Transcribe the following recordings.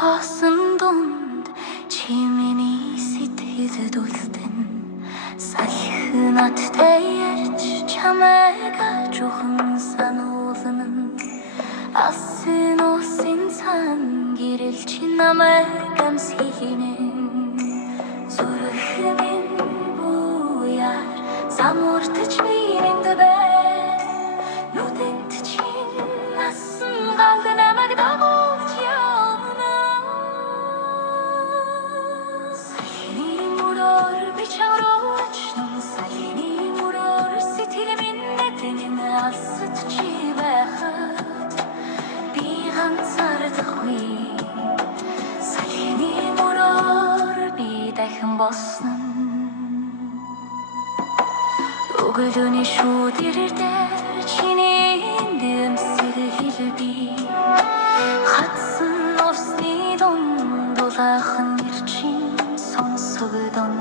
тоосон дунд чи миний сэтгэлд үлдэн салхи надтай ярьж чамайг ажуухан сануулна алсын усын цан гэрэл чи намайг амсхийнэ зүрх минь буяар замуртаж минь дэвэ нүдэнд чинь насан гал намайг дагуулж явна салхины мөрөөр би чамруу очно салхины мөрөөр сэтгэл минь нэдэн алсад чи байхад би ганцаардахгүй салхины мөрөөр би дахин босно өглөөний шүүдэр дээр чиний дэвсэг хэлби хатсан усны дунд улаахан ирчин сонсогдон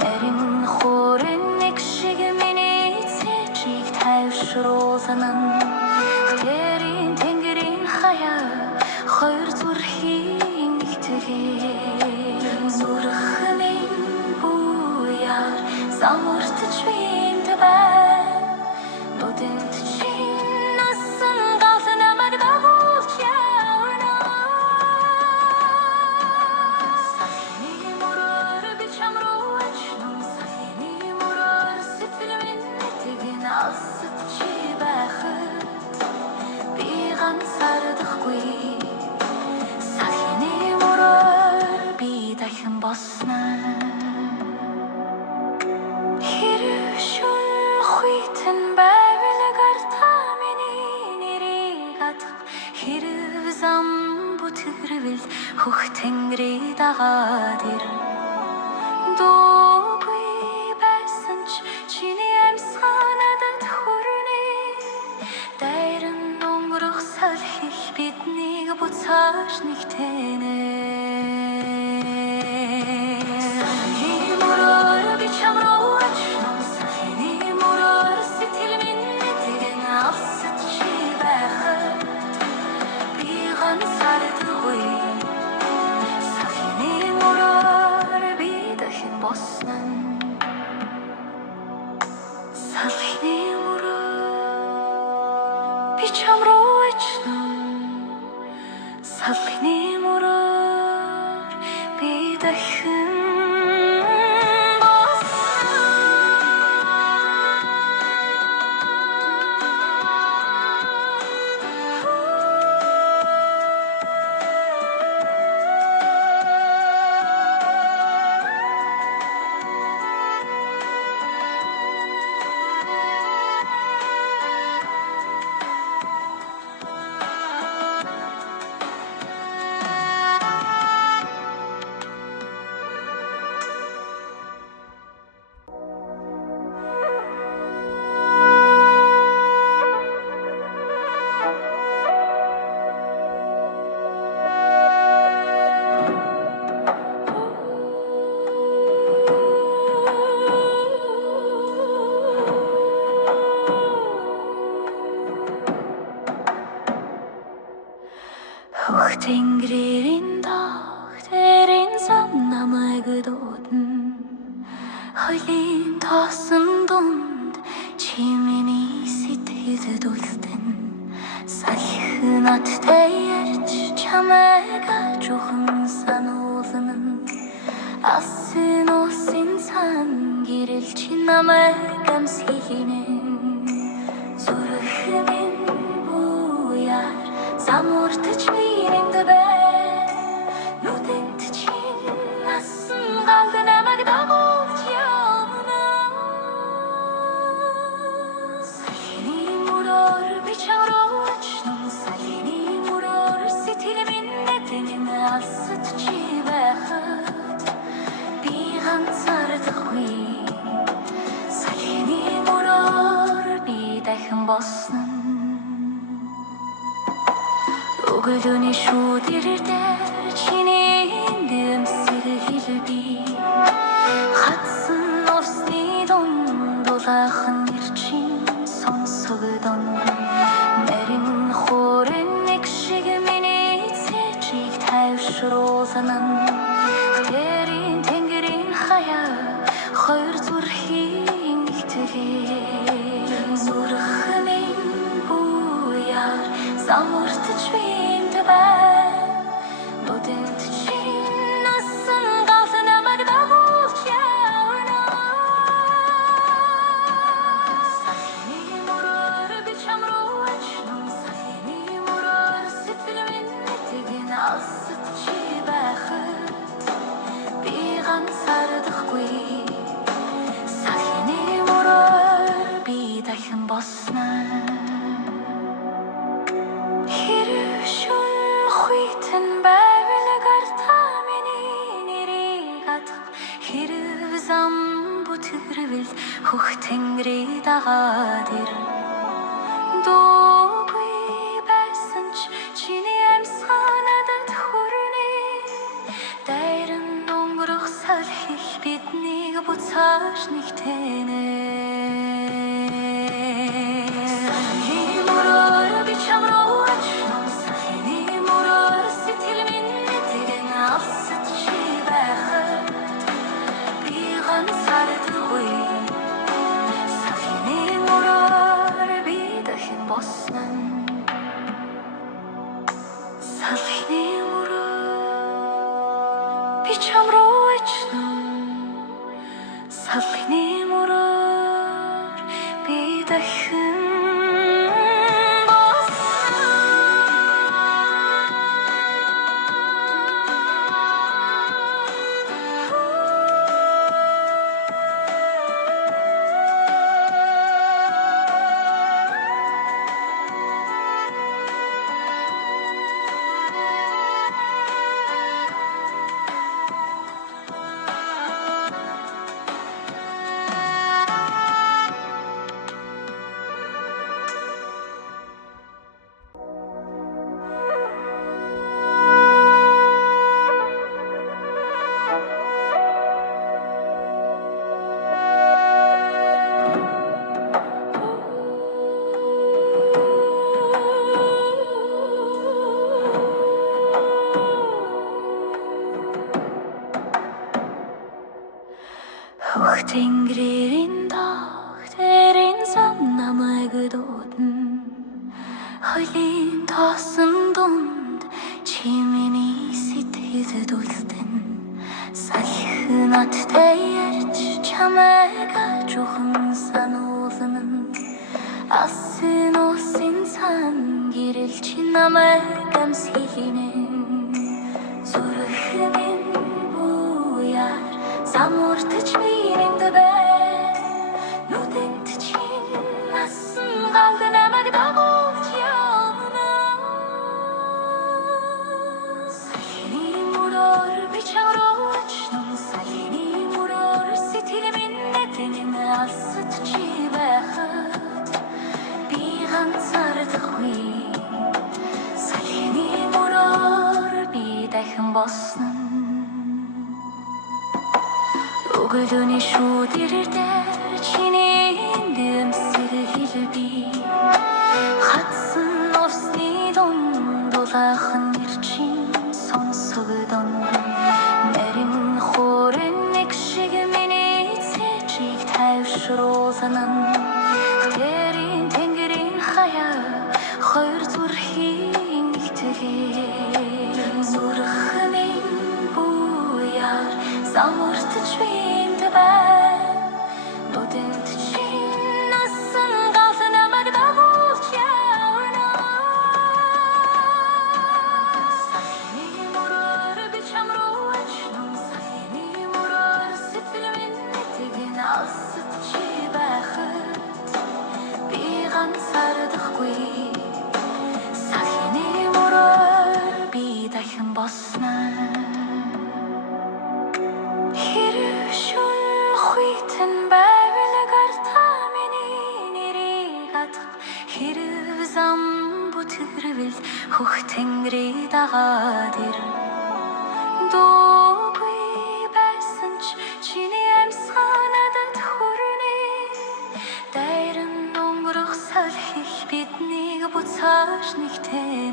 нарийн хорин нэг шиг миний цэжиг тайвшруулсан тэрийн тэнгэрийн хаяа хоёр зүрхийн нэгтгээ зүрх минь буяар замуртаж нүдэнд чинь насан гал намайг дагуулж явна салхины мөрөөр би чамруу очно салхины мөрөөр сэтгэл минь нэгэн алсад чи байхад би ганцаардахгүй салхины мөрөөр би дахин босно хэрэг зам бүтэрвэл хөх тэнгэрээ дагаад ир дуугүй байсан ч чиний амьсгаа надад хүрнэ дайран өнгөрөх салхих биднийг буцааж нэгтэнэ салхины мөрөөр би чамруу очно салхины мөрөөр сэтгэл минь нэгэн алсад чи байхад ганцаардахгүй салхины мөрөөр би дахин босно салхины мөрөөр би чамруу очно салхины мөрөөр би дахин хөх тэнгэрийн дагт тэрийн зам намайг дуудна хоёлын тоосон дунд чи миний сэтгэлд үлдэн салхи надтай ярьж чамайг ажуухан сануулна алсын усын цан гэрэл чи намайг амсхийнэ зүрх минь буяар замуртаж минь дэвэ нүдэнд чинь насан гал намайг дагуулж явна салхины мөрөөр би чамруу очно салхины мөрөөр сэтгэл минь нэгэн алсад чи байхад би ганцаардахгүй салхины мөрөөр би дахин босно өглөөний шүүдэр дээр чиний дэвсэг хэлби хатсан усны дунд улаахан ирчин сонсогдон нарийн хорин нэг шиг миний цэжиг тай тайвшруулсан тэрийн тэнгэрийн хаяа хоёр зүрхийн нэгтгэе зүрхний буяар замуртж бимд бай нүдэнд чинь насан гал намайг дагуулж явна сахны мөрөөр би чам руу очно сахны мөрөөр сэтгэл минь тэгэн алсад чи байхад би ганцаардахгүй сахны мөрөөр би дахин босно хөх тэнгэрийн дагаад ир дуугүй байсан ч чиний амьсгал надад хүрнэ дайран өнгөрөх салхих биднийг буцааж нэгтэнэ сахны мөрөөр би чам руу очно сахны мөрөөр сэтгэл минь тэгэн алсад чи байхад би ганцаардахгүй Bosnan Salhini murur Bicham roichno Salhini murur Bidahın Хөх тэнгэрийн дагт тэрийн зам намайг дуудна хоёлын тоосон дунд чи миний сэтгэлд үлдэн салхи надтай ярьж чамайг ажуухан сануулна асын усын цан гэрэл чи намайг амсхийнэ зүрхний буяар замуртж бимд бай нүдэнд чинь насан гал намайг дагуулж явна сахны мөрөөр би чам руу очно сахны мөрөөр сэтгэл минь тэгэн алсад чи байхад би ганцаардахгүй сахны мөрөөр би дахин босно Өгөлөний шүүдэрдэр чиний дэвсгэр хэлби хатсан усны дунд улаахан нэр чинь сонсогдон нарийн хуурын нэг шиг миний цэжийг тайвшруулсан тэрийн тэнгэрийн хаяа хоёр зүрхийн нэгтгэе зүрхний буяар замуртж бимд бай нүдэнд чинь насан гал намайг дагуулж явна сахны мөрөөр би чам руу очно сахны мөрөөр сэтгэл минь тэгэн алсад чи байхад би ганцаардахгүй сахны мөрөөр би дахин босно хөх тэнгэрийн дагаад ир дуугүй байсан ч чиний амьсгал надад хүрнэ дайран өнгөрөх салхих биднийг буцааж нэгтэнэ